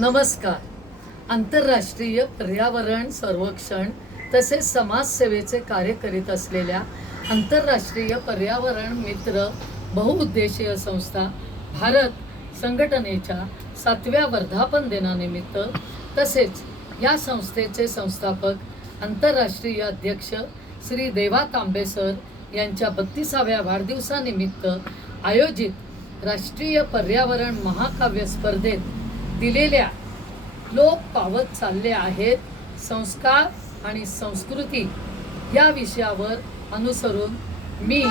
नमस्कार. आंतरराष्ट्रीय पर्यावरण संरक्षण तसेच समाजसेवेचे कार्य करीत असलेल्या आंतरराष्ट्रीय पर्यावरण मित्र बहुउद्देशीय संस्था भारत संघटनेच्या सातव्या वर्धापन दिनानिमित्त तसेच या संस्थेचे संस्थापक आंतरराष्ट्रीय अध्यक्ष श्री देवा तांबे सर यांच्या बत्तीसाव्या वाढदिवसानिमित्त आयोजित राष्ट्रीय पर्यावरण महाकाव्य स्पर्धेत दिलेल्या लोक पावत चालले आहेत संस्कार आणि संस्कृती या विषयावर अनुसरून मी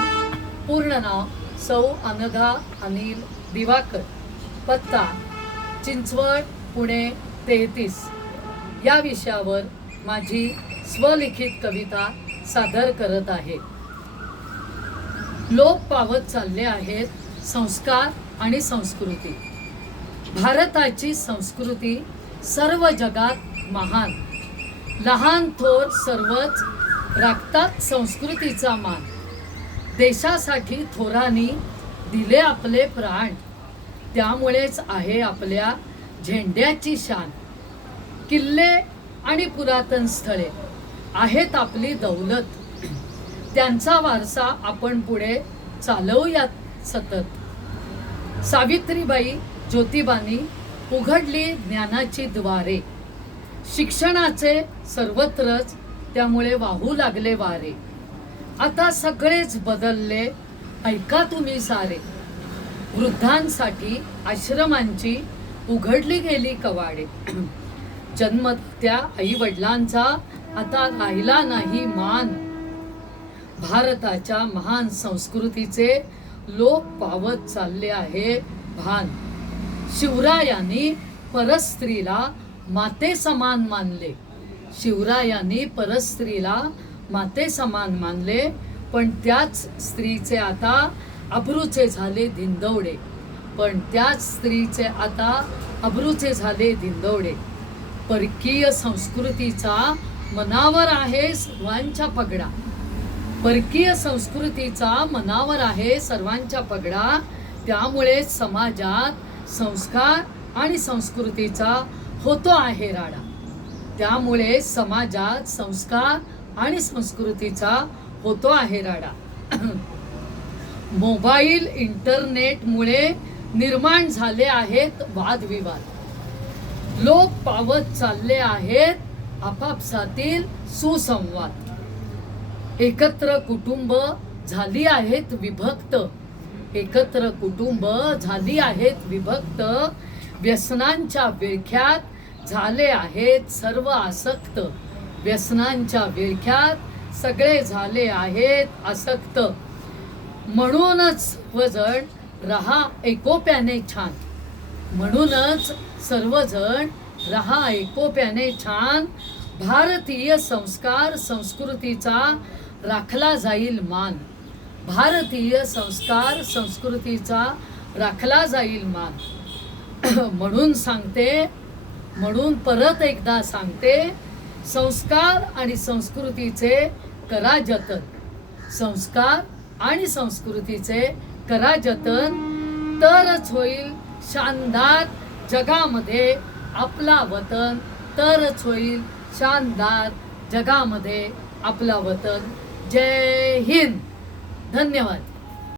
पूर्ण नाव सौ अनघा अनिल दिवाकर पत्ता चिंचवड पुणे तेहतीस. या विषयावर माझी स्वलिखित कविता सादर करत आहे. लोक पावत चालले आहेत संस्कार आणि संस्कृती. भारताची संस्कृती सर्व जगात महान. लहान थोर सर्वच राखतात संस्कृतीचा मान. देशासाठी थोरांनी दिले आपले प्राण. त्यामुळेच आहे आपल्या झेंड्याची शान. किल्ले आणि पुरातन स्थळे आहेत आपली दौलत. त्यांचा वारसा आपण पुढे चालवूयात सतत. सावित्रीबाई ज्योतिबानी उघडली ज्ञानाची द्वारे. शिक्षणाचे सर्वत्रच त्यामुळे वाहू लागले वारे. आता सगळेच बदलले ऐका तुम्ही सारे. वृद्धांसाठी आश्रमांची उघडली गेली कवाडे. जन्मत्या आई वडिलांचा आता राहिला नाही मान. भारताच्या महान संस्कृतीचे लोक पावत चालले आहे भान. शिवरायांनी परस्त्रीला माते समान मानले. शिवरायांनी परस्त्रीला माते समान मानले पण त्याच स्त्रीचे आता अब्रूचे झाले धिंदवडे. पण त्याच स्त्रीचे आता अब्रूचे झाले धिंदवडे. परकीय संस्कृतीचा मनावर आहे सर्वांच्या पगडा. परकीय संस्कृतीचा मनावर आहे सर्वांच्या पगडा. त्यामुळे समाजात संस्कार आणि संस्कृतीचा होतो आहे राडा. त्यामुळे समाजात संस्कार आणि संस्कृतीचा होतो आहे राडा. मोबाईल इंटरनेटमुळे निर्माण झाले आहेत वादविवाद. लोक पावत चालले आहेत आपापसातील सुसंवाद. एकत्र कुटुंब झाली आहेत विभक्त. एकत्र कुटुंब झाली आहेत विभक्त व्यसनांच्या विळख्यात झाले आहेत सर्व आसक्त. व्यसनांच्या विळख्यात सगळे झाले आहेत आसक्त. म्हणूनच सर्वजण रहा एकोप्याने छान. म्हणूनच सर्वजण रहा एकोप्याने छान. भारतीय संस्कार संस्कृतीचा राखला जाईल मान. भारतीय संस्कार संस्कृतीचा राखला जाईल मान. म्हणून सांगते म्हणून परत एकदा सांगते संस्कार आणि संस्कृतीचे करा जतन. संस्कार आणि संस्कृतीचे करा जतन तरच होईल शानदार जगामध्ये आपला वतन तरच होईल शानदार जगामध्ये आपला वतन. जय हिंद! धन्यवाद